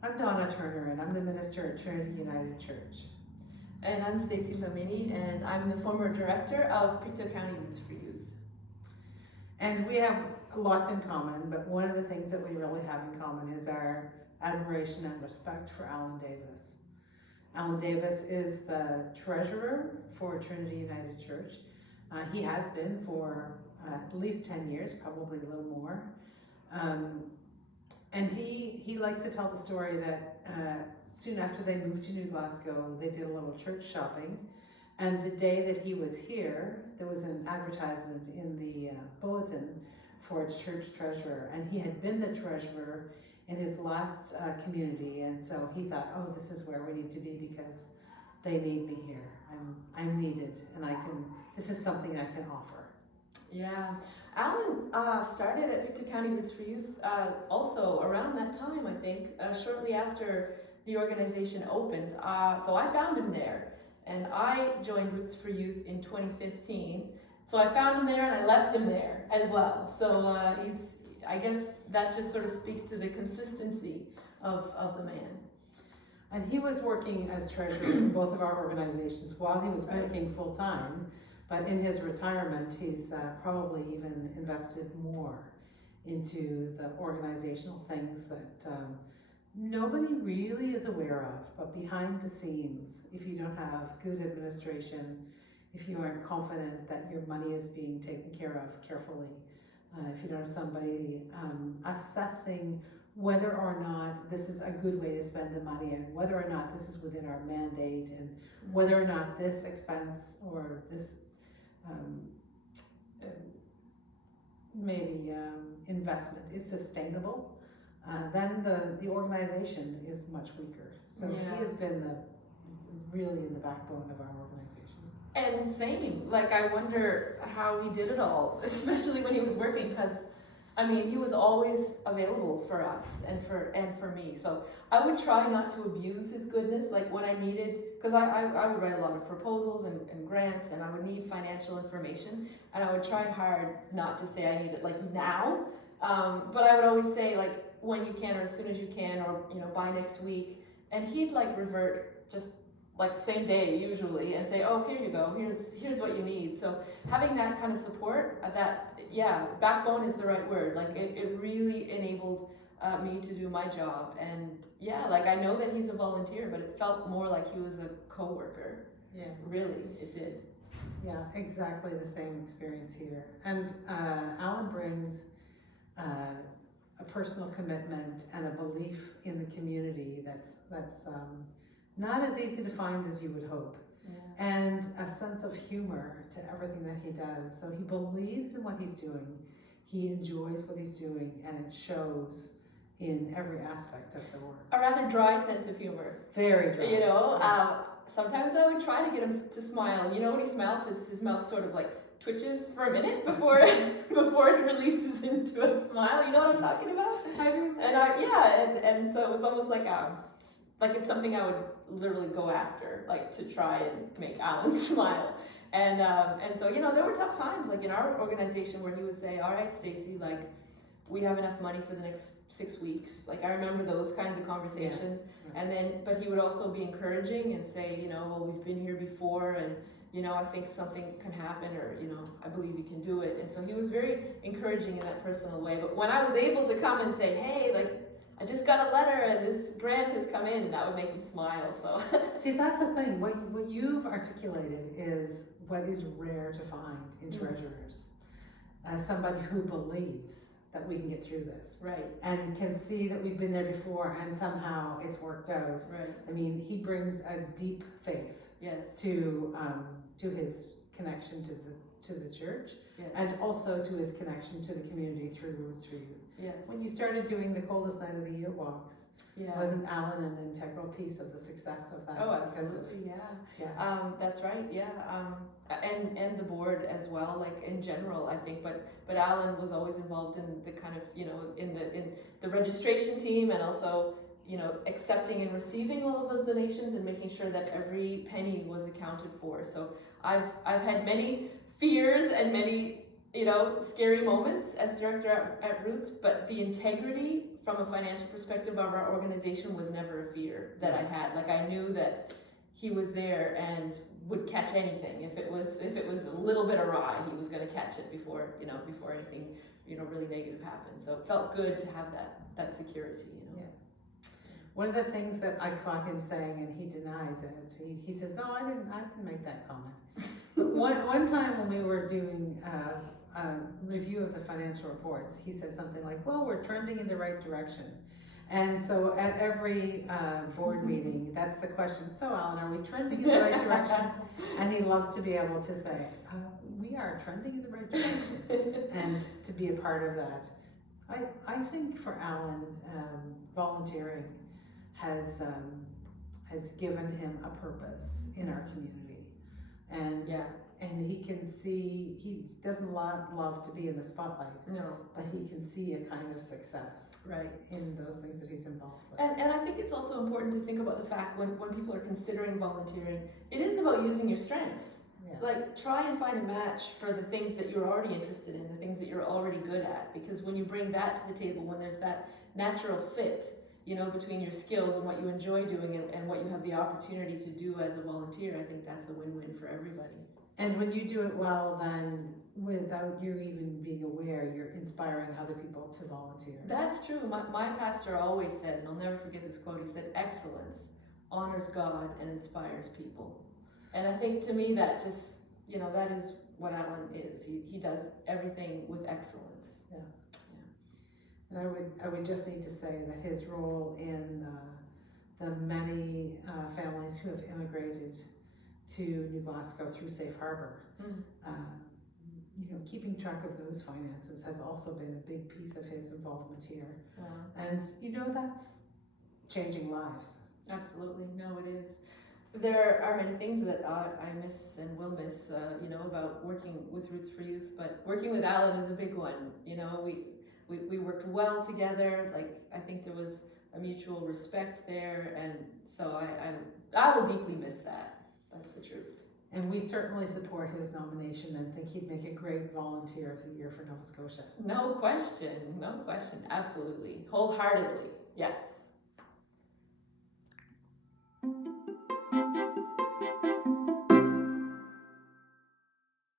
I'm Donna Tourneur, and I'm the minister at Trinity United Church. And I'm Stacey Dlamini, and I'm the former director of Pictou County Roots for Youth. And we have lots in common, but one of the things that we really have in common is our admiration and respect for Allan Davis. Allan Davis is the treasurer for Trinity United Church. He has been for at least 10 years, probably a little more. And he likes to tell the story that soon after they moved to New Glasgow, they did a little church shopping. And the day that he was here, there was an advertisement in the bulletin for its church treasurer. And he had been the treasurer in his last community. And so he thought, oh, this is where we need to be because they need me here. I'm needed, and this is something I can offer. Yeah. Allan started at Pictou County Roots for Youth also around that time, I think, shortly after the organization opened. So I found him there, and I joined Roots for Youth in 2015. So I found him there and I left him there as well. So I guess that just sort of speaks to the consistency of the man. And he was working as treasurer for both of our organizations while he was working full time. But in his retirement, he's probably even invested more into the organizational things that nobody really is aware of. But behind the scenes, if you don't have good administration, if you aren't confident that your money is being taken care of carefully, if you don't have somebody assessing whether or not this is a good way to spend the money and whether or not this is within our mandate and whether or not this expense or this investment is sustainable, then the organization is much weaker. So yeah. He has been really in the backbone of our organization. And same, like I wonder how he did it all, especially when he was working, because I mean, he was always available for us and for me. So I would try not to abuse his goodness, like when I needed, because I would write a lot of proposals and grants, and I would need financial information, and I would try hard not to say I need it like now, but I would always say like when you can or as soon as you can, or by next week, and he'd like revert just like same day usually and say, oh, here you go, here's what you need. So having that kind of support, backbone is the right word. Like it really enabled me to do my job. And like I know that he's a volunteer, but it felt more like he was a co-worker. Yeah. Really, it did. Yeah, exactly the same experience here. And Allan brings a personal commitment and a belief in the community that's not as easy to find as you would hope. Yeah. And a sense of humor to everything that he does. So he believes in what he's doing, he enjoys what he's doing, and it shows in every aspect of the work. A rather dry sense of humor. Very dry. Sometimes I would try to get him to smile. When he smiles, his mouth sort of like twitches for a minute before it releases into a smile. You know what I'm talking about? I do. And so it was almost like it's something I would literally go after, like to try and make Allan smile. And so, there were tough times, like in our organization, where he would say, all right, Stacey, like we have enough money for the next 6 weeks. Like I remember those kinds of conversations. Yeah. And but he would also be encouraging and say, well, we've been here before, and I think something can happen, or I believe you can do it. And so he was very encouraging in that personal way. But when I was able to come and say, hey, like I just got a letter and this grant has come in, that would make him smile. So see, that's the thing. What you've articulated is what is rare to find in treasurers. Somebody who believes that we can get through this. Right. And can see that we've been there before and somehow it's worked out. Right. I mean, he brings a deep faith. Yes. To his connection to the church. Yes. And also to his connection to the community through Roots for Youth. Yes. When you started doing the Coldest Night of the Year walks, yeah. wasn't Allan an integral piece of the success of that? Oh, absolutely, yeah. That's right, yeah. And the board as well, like in general, I think. But Allan was always involved in the kind of, in the registration team, and also, accepting and receiving all of those donations and making sure that every penny was accounted for. So I've had many fears and many scary moments as director at Roots, but the integrity from a financial perspective of our organization was never a fear that I had. Like, I knew that he was there and would catch anything. If it was a little bit awry, he was going to catch it before anything, really negative happened. So it felt good to have that security, Yeah. One of the things that I caught him saying, and he denies it, he says, no, I didn't make that comment. one time when we were doing a review of the financial reports, he said something like, well, we're trending in the right direction. And so at every board meeting, that's the question. So Allan, are we trending in the right direction? And he loves to be able to say, we are trending in the right direction, and to be a part of that. I think for Allan, volunteering has given him a purpose in our community, and he can see, he doesn't love to be in the spotlight. No. But he can see a kind of success in those things that he's involved with. And I think it's also important to think about the fact when people are considering volunteering, it is about using your strengths. Yeah. Like, try and find a match for the things that you're already interested in, the things that you're already good at, because when you bring that to the table, when there's that natural fit, between your skills and what you enjoy doing and what you have the opportunity to do as a volunteer, I think that's a win-win for everybody. And when you do it well, then without you even being aware, you're inspiring other people to volunteer. That's true. My pastor always said, and I'll never forget this quote, he said, excellence honors God and inspires people. And I think to me that just, that is what Allan is. He does everything with excellence. Yeah. And I would just need to say that his role in the many families who have immigrated to New Glasgow through Safe Harbor, keeping track of those finances has also been a big piece of his involvement here. Wow. And that's changing lives. Absolutely, no, it is. There are many things that I miss and will miss, about working with Roots for Youth, but working with Allan is a big one. We worked well together. Like, I think there was a mutual respect there, and so I will deeply miss that. That's the truth. And we certainly support his nomination and think he'd make a great volunteer of the year for Nova Scotia. No question, absolutely, wholeheartedly, yes.